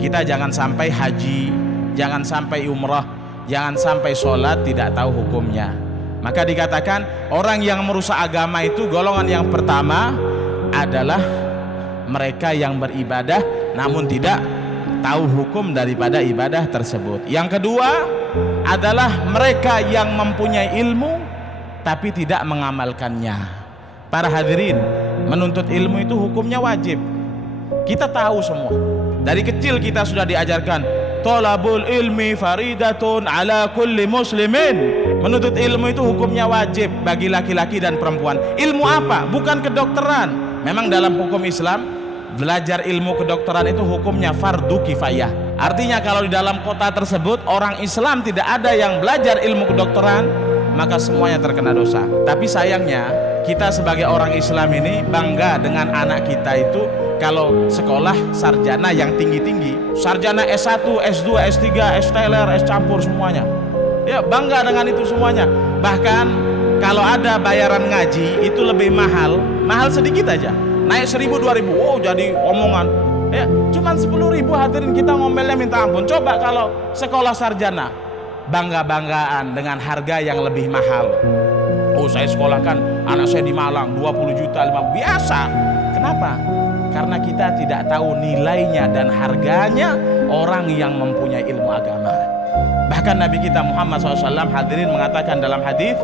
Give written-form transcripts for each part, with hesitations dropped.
Kita jangan sampai haji, jangan sampai umrah, jangan sampai sholat tidak tahu hukumnya. Maka dikatakan orang yang merusak agama itu golongan yang pertama adalah mereka yang beribadah namun tidak tahu hukum daripada ibadah tersebut. Yang kedua adalah mereka yang mempunyai ilmu tapi tidak mengamalkannya. Para hadirin, menuntut ilmu itu hukumnya wajib. Kita tahu semua. Dari kecil kita sudah diajarkan thalabul ilmi faridatun ala kulli muslimin. Menuntut ilmu itu hukumnya wajib bagi laki-laki dan perempuan. Ilmu apa? Bukan kedokteran. Memang dalam hukum Islam belajar ilmu kedokteran itu hukumnya fardu kifayah. Artinya kalau di dalam kota tersebut orang Islam tidak ada yang belajar ilmu kedokteran, maka semuanya terkena dosa. Tapi sayangnya kita sebagai orang Islam ini bangga dengan anak kita itu kalau sekolah sarjana yang tinggi-tinggi, sarjana S1, S2, S3, S teler, S campur semuanya. Ya, bangga dengan itu semuanya. Bahkan kalau ada bayaran ngaji itu lebih mahal sedikit aja. Naik 1.000, 2.000, oh jadi omongan. Ya, cuman 10.000 hadirin kita ngomelnya minta ampun. Coba kalau sekolah sarjana, bangga-banggaan dengan harga yang lebih mahal. Oh, saya sekolahkan anak saya di Malang 20 juta, 50 biasa. Kenapa? Karena kita tidak tahu nilainya dan harganya orang yang mempunyai ilmu agama. Bahkan Nabi kita Muhammad SAW hadirin mengatakan dalam hadis,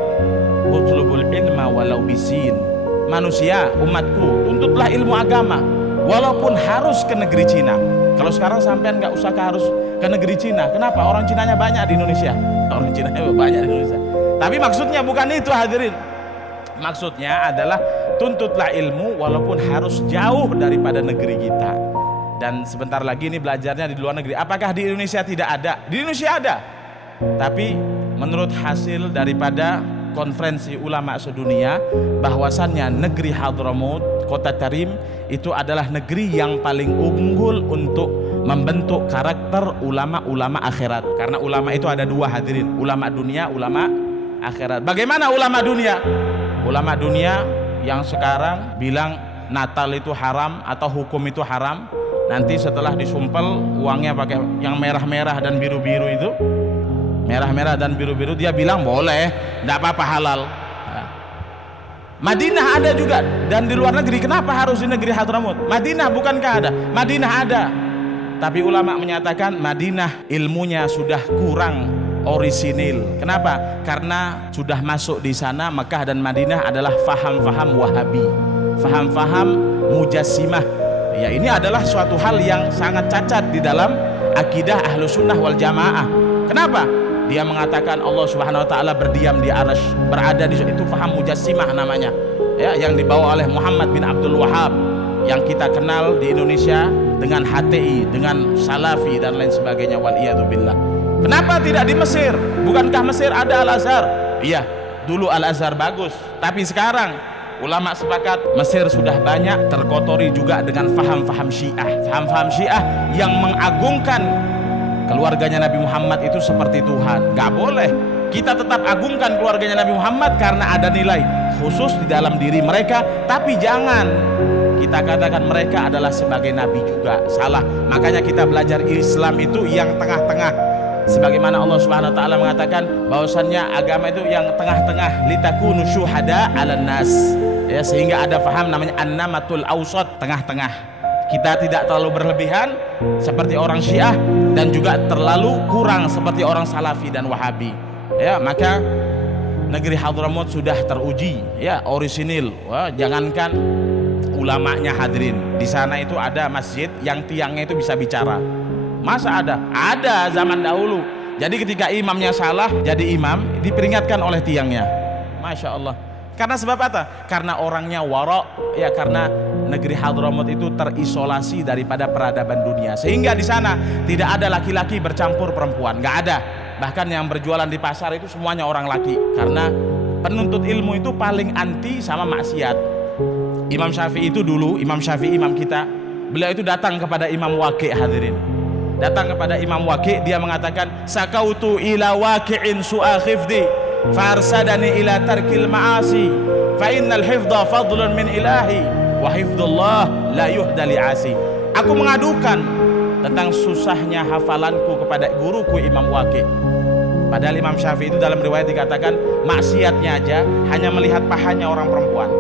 utlubul ilma walau bisin. Manusia, umatku, tuntutlah ilmu agama walaupun harus ke negeri Cina. Kalau sekarang sampean nggak usah harus ke negeri Cina. Kenapa? Orang Cinanya banyak di Indonesia. Orang Cinanya banyak di Indonesia. Tapi maksudnya bukan itu hadirin. Maksudnya adalah tuntutlah ilmu walaupun harus jauh daripada negeri kita. Dan sebentar lagi ini belajarnya di luar negeri. Apakah di Indonesia tidak ada? Di Indonesia ada. Tapi menurut hasil daripada konferensi ulama sedunia, bahwasannya negeri Hadramut, kota Tarim itu adalah negeri yang paling unggul untuk membentuk karakter ulama-ulama akhirat. Karena ulama itu ada dua hadirin, ulama dunia, ulama akhirat. Bagaimana ulama dunia? Ulama dunia yang sekarang bilang Natal itu haram atau hukum itu haram, nanti setelah disumpel uangnya pakai yang merah-merah dan biru-biru itu, merah-merah dan biru-biru, dia bilang boleh, tidak apa-apa, halal. Madinah ada juga, dan di luar negeri. Kenapa harus di negeri Hadramut? Madinah bukankah ada? Madinah ada, tapi ulama menyatakan Madinah ilmunya sudah kurang orisinil. Kenapa? Karena sudah masuk di sana Mekah dan Madinah adalah faham-faham Wahabi, faham-faham Mujassimah. Ya, ini adalah suatu hal yang sangat cacat di dalam akidah Ahlus Sunnah wal Jamaah. Kenapa? Dia mengatakan Allah Subhanahu wa taala berdiam di arsy, berada di situ, itu faham Mujassimah namanya. Ya, yang dibawa oleh Muhammad bin Abdul Wahhab yang kita kenal di Indonesia dengan HTI, dengan Salafi dan lain sebagainya, wal iyadu billah. Kenapa tidak di Mesir? Bukankah Mesir ada Al-Azhar? Iya, dulu Al-Azhar bagus, tapi sekarang ulama sepakat Mesir sudah banyak terkotori juga dengan faham-faham Syiah, faham-faham Syiah yang mengagungkan keluarganya Nabi Muhammad itu seperti Tuhan. Gak boleh. Kita tetap agungkan keluarganya Nabi Muhammad karena ada nilai khusus di dalam diri mereka, tapi jangan kita katakan mereka adalah sebagai Nabi juga. Salah. Makanya kita belajar Islam itu yang tengah-tengah. Sebagaimana Allah Subhanahu wa taala mengatakan bahwasannya agama itu yang tengah-tengah, litakunu syuhada 'alan nas. Ya, sehingga ada faham namanya an-namatul awsat, tengah-tengah. Kita tidak terlalu berlebihan seperti orang Syiah dan juga terlalu kurang seperti orang Salafi dan Wahabi. Ya, maka negeri Hadramut sudah teruji, ya, orisinil. Wah, jangankan ulamanya hadirin, di sana itu ada masjid yang tiangnya itu bisa bicara. Masa ada? Ada zaman dahulu. Jadi ketika imamnya salah jadi imam, diperingatkan oleh tiangnya. Masya Allah. Karena sebab apa? Karena orangnya warok, ya, karena negeri Hadramut itu terisolasi daripada peradaban dunia, sehingga di sana tidak ada laki-laki bercampur perempuan, nggak ada. Bahkan yang berjualan di pasar itu semuanya orang laki, karena penuntut ilmu itu paling anti sama maksiat. Imam Syafi'i itu dulu, Imam Syafi'i imam kita, beliau itu datang kepada Imam Waqi', hadirin. Datang kepada Imam Waqi', dia mengatakan sakautu ila waqi'in su'a khifdi farsadani ila tarkil ma'asi fa innal hifdha fadlun min ilahi wa hifdullah la yuhda li'asi. Aku mengadukan tentang susahnya hafalanku kepada guruku Imam Waqi. Padahal Imam Syafi'i itu dalam riwayat dikatakan maksiatnya aja hanya melihat pahanya orang perempuan.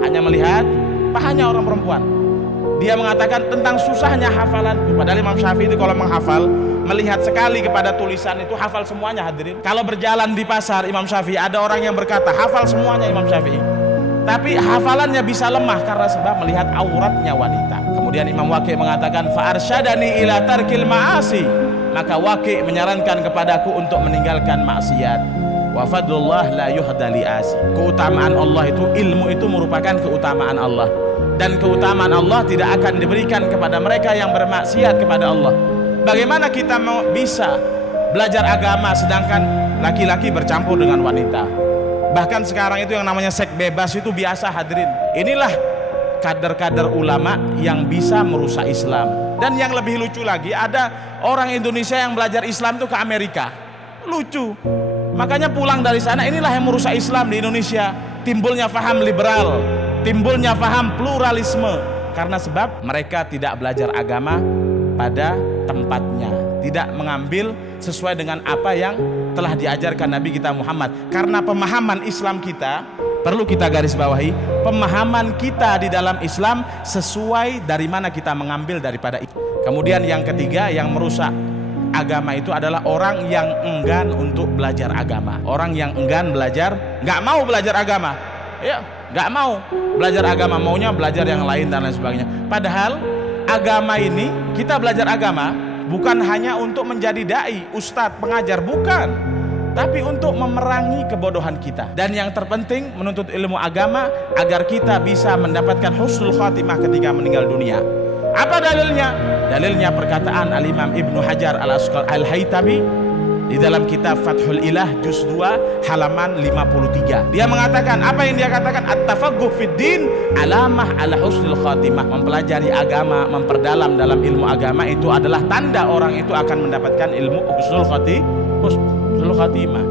Hanya melihat pahanya orang perempuan. Dia mengatakan tentang susahnya hafalanku. Padahal Imam Syafi'i itu kalau menghafal, melihat sekali kepada tulisan itu hafal semuanya, hadirin. Kalau berjalan di pasar Imam Syafi'i, ada orang yang berkata hafal semuanya Imam Syafi'i, tapi hafalannya bisa lemah karena sebab melihat auratnya wanita. Kemudian Imam Waqi mengatakan fa arsyadani ila tarkil ma'asi, maka Waqi menyarankan kepadaku untuk meninggalkan maksiat. Wa fadlullah la yuhdali asi. Keutamaan Allah itu, ilmu itu merupakan keutamaan Allah, dan keutamaan Allah tidak akan diberikan kepada mereka yang bermaksiat kepada Allah. Bagaimana kita mau bisa belajar agama sedangkan laki-laki bercampur dengan wanita? Bahkan sekarang itu yang namanya seks bebas itu biasa, hadirin. Inilah kader-kader ulama yang bisa merusak Islam. Dan yang lebih lucu lagi, ada orang Indonesia yang belajar Islam itu ke Amerika. Lucu. Makanya pulang dari sana, inilah yang merusak Islam di Indonesia. Timbulnya faham liberal, timbulnya faham pluralisme, karena sebab mereka tidak belajar agama pada tempatnya, tidak mengambil sesuai dengan apa yang telah diajarkan Nabi kita Muhammad. Karena pemahaman Islam kita, perlu kita garis bawahi, pemahaman kita di dalam Islam sesuai dari mana kita mengambil daripada itu. Kemudian yang ketiga yang merusak agama itu adalah orang yang enggan untuk belajar agama. Orang yang enggan belajar, nggak mau belajar agama, ya, nggak mau belajar agama, maunya belajar yang lain dan lain sebagainya. Padahal agama ini, kita belajar agama bukan hanya untuk menjadi dai, ustadz, pengajar, bukan, tapi untuk memerangi kebodohan kita. Dan yang terpenting menuntut ilmu agama agar kita bisa mendapatkan husnul khatimah ketika meninggal dunia. Apa dalilnya? Dalilnya perkataan Al-Imam Ibnu Hajar Al-Haytami di dalam kitab Fathul Ilah juz 2 halaman 53. Dia mengatakan, apa yang dia katakan? At-tafaqquh fid din alamah ala husnul khatimah. Mempelajari agama, memperdalam dalam ilmu agama itu adalah tanda orang itu akan mendapatkan ilmu husnul khatimah.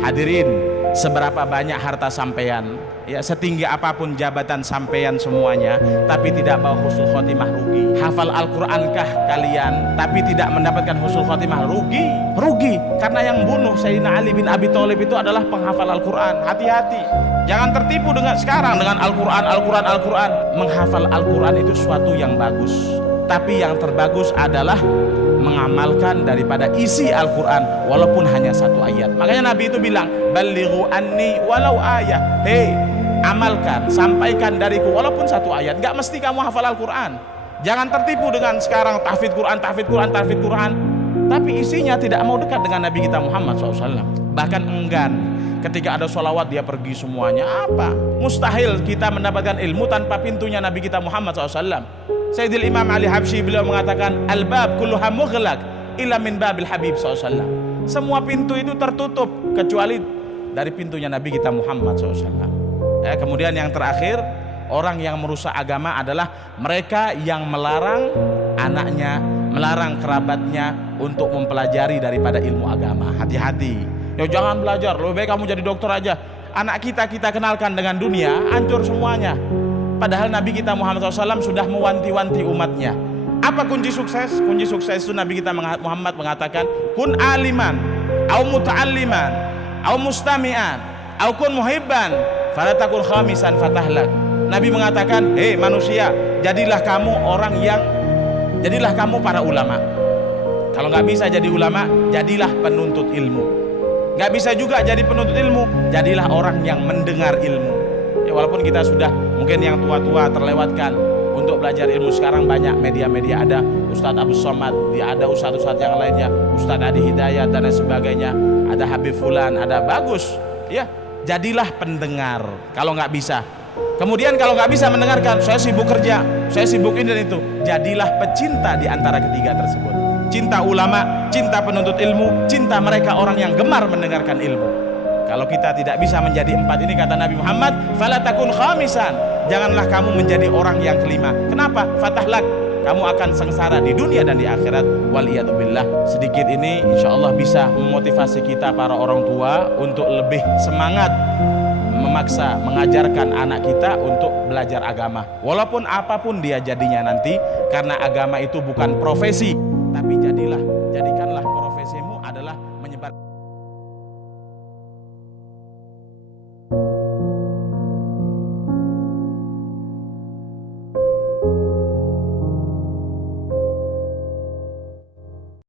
Hadirin, seberapa banyak harta sampean, ya, setinggi apapun jabatan sampean semuanya, tapi tidak bawa husnul khotimah, rugi. Hafal Al-Qur'ankah kalian tapi tidak mendapatkan husnul khotimah, rugi. Karena yang bunuh Sayyidina Ali bin Abi Thalib itu adalah penghafal Al-Qur'an. Hati-hati, jangan tertipu dengan sekarang dengan Al-Qur'an. Menghafal Al-Qur'an itu suatu yang bagus, tapi yang terbagus adalah mengamalkan daripada isi Al-Qur'an walaupun hanya satu ayat. Makanya Nabi itu bilang, balighu anni walau ayah. Hei, amalkan, sampaikan dariku walaupun satu ayat. Gak mesti kamu hafal Al-Qur'an. Jangan tertipu dengan sekarang tahfidz Qur'an, tapi isinya tidak mau dekat dengan Nabi kita Muhammad SAW. Bahkan enggan, ketika ada sholawat dia pergi semuanya. Apa? Mustahil kita mendapatkan ilmu tanpa pintunya Nabi kita Muhammad SAW. Sayyidil Imam Ali Habsyi beliau mengatakan, al-bab kulluha mughlaq illa min babil Habib SAW. Semua pintu itu tertutup kecuali dari pintunya Nabi kita Muhammad SAW. Kemudian yang terakhir, orang yang merusak agama adalah mereka yang melarang anaknya, melarang kerabatnya untuk mempelajari daripada ilmu agama. Hati-hati, ya, jangan belajar, lebih baik kamu jadi dokter aja. Anak kita kenalkan dengan dunia, hancur semuanya. Padahal Nabi kita Muhammad SAW sudah mewanti-wanti umatnya. Apa kunci sukses? Kunci sukses itu Nabi kita Muhammad mengatakan, kun aliman, au muta'alliman, au mustami'an, au kun muhibban, falatakun khamisan fatahlak. Nabi mengatakan, hei manusia, jadilah kamu para ulama. Kalau nggak bisa jadi ulama, jadilah penuntut ilmu. Nggak bisa juga jadi penuntut ilmu, jadilah orang yang mendengar ilmu. Ya, walaupun kita sudah mungkin yang tua-tua terlewatkan untuk belajar ilmu, sekarang banyak media-media, ada Ustadz Abu Somad, ada ustadz-ustadz yang lainnya, Ustadz Adi Hidayat dan lain sebagainya, ada Habib Fulan, ada bagus. Ya, jadilah pendengar kalau nggak bisa. Kemudian kalau nggak bisa mendengarkan, saya sibuk kerja, saya sibuk ini dan itu, jadilah pecinta di antara ketiga tersebut. Cinta ulama, cinta penuntut ilmu, cinta mereka orang yang gemar mendengarkan ilmu. Kalau kita tidak bisa menjadi empat ini, kata Nabi Muhammad, fala takun khamisan, janganlah kamu menjadi orang yang kelima. Kenapa? Fatahlak, kamu akan sengsara di dunia dan di akhirat. Waliyadzubillah. Sedikit ini insya Allah bisa memotivasi kita para orang tua untuk lebih semangat memaksa mengajarkan anak kita untuk belajar agama, walaupun apapun dia jadinya nanti, karena agama itu bukan profesi, tapi jadikan